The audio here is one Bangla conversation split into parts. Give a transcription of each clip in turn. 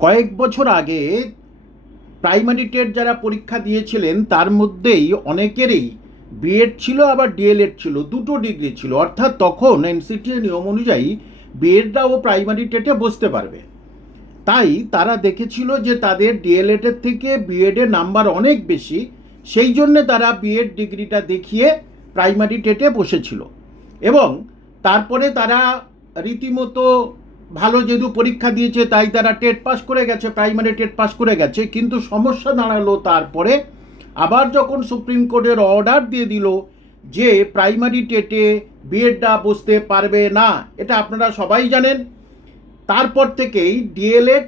কয়েক বছর আগে প্রাইমারি টেট যারা পরীক্ষা দিয়েছিলেন, তার মধ্যেই অনেকেরই বিএড ছিল, আবার ডিএলএড ছিল, দুটো ডিগ্রি ছিল। অর্থাৎ তখন এনসিটি নিয়ম অনুযায়ী বিএডরাও প্রাইমারি টেটে বসতে পারবে। তাই তারা দেখেছিল যে তাদের ডিএলএডের থেকে বিএডের নাম্বার অনেক বেশি, সেই জন্যে তারা বিএড ডিগ্রিটা দেখিয়ে প্রাইমারি টেটে বসেছিল। এবং তারপরে তারা রীতিমতো ভালো যেহেতু পরীক্ষা দিয়েছে, তাই তারা টেট পাস করে গেছে, প্রাইমারি টেট পাস করে গেছে, কিন্তু সমস্যা দাঁড়াল তারপরে আবার যখন সুপ্রিম কোর্টের অর্ডার দিয়ে দিল যে প্রাইমারি টেটে বিএডটা বসতে পারবে না, এটা আপনারা সবাই জানেন, তারপর থেকেই ডিএলএড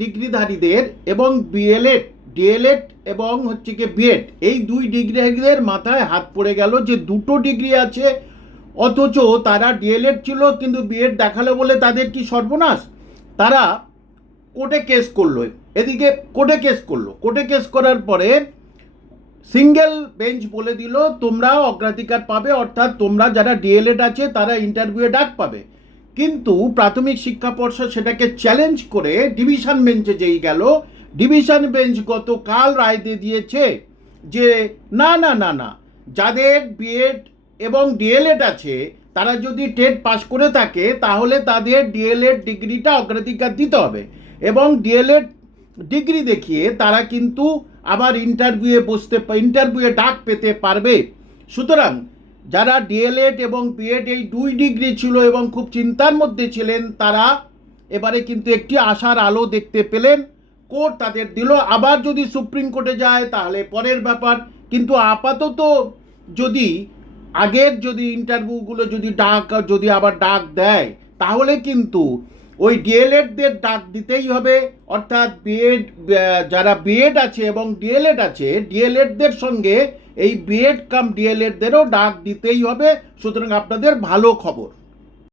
ডিগ্রিধারীদের এবং বিএলএড, ডিএলএড এবং হচ্ছে কি বিএড, এই দুই ডিগ্রিধারীদের মাথায় হাত পড়ে গেল যে দুটো ডিগ্রি আছে অথচ তারা ডিএলএড ছিল, কিন্তু বিএড দেখাল বলে তাদের কি সর্বনাশ? তারা কোর্টে কেস করল। এদিকে কোর্টে কেস করল। কোর্টে কেস করার পরে সিঙ্গেল বেঞ্চ বলে দিল, তোমরা অগ্রাধিকার পাবে, অর্থাৎ তোমরা যারা ডিএলএড আছে, তারা ইন্টারভিউয়ে ডাক পাবে। কিন্তু প্রাথমিক শিক্ষা পর্ষদ সেটাকে চ্যালেঞ্জ করে ডিভিশন বেঞ্চে যেই গেল। ডিভিশন বেঞ্চ গতকাল রায় দিয়ে দিয়েছে যে, না না না না, যাদের বিএড এবং ডিএলএড আছে, তারা যদি টেট পাস করে থাকে, তাহলে তাদের ডিএলএড ডিগ্রিটা অগ্রাধিকার দিতে হবে। এবং ডিএলএড ডিগ্রি দেখিয়ে তারা কিন্তু আবার ইন্টারভিউয়ে বসতে ইন্টারভিউয়ে ডাক পেতে পারবে। সুতরাং যারা ডিএলএড এবং বিএড এই দুই ডিগ্রি ছিল এবং খুব চিন্তার মধ্যে ছিলেন, তারা এবারে কিন্তু একটি আশার আলো দেখতে পেলেন। কোর্ট তাদের দিল, আবার যদি সুপ্রিম কোর্টে যায়, তাহলে পরের ব্যাপার। কিন্তু আপাতত যদি আগের যদি ইন্টারভিউগুলো যদি ডাক, যদি আবার ডাক দেয়, তাহলে কিন্তু ওই ডিএলএডদের ডাক দিতেই হবে। অর্থাৎ বিএড যারা বিএড আছে এবং ডিএলএড আছে ডিএলএডদের সঙ্গে এই বিএড কাম ডিএলএডদেরও ডাক দিতেই হবে। সুতরাং আপনাদের ভালো খবর।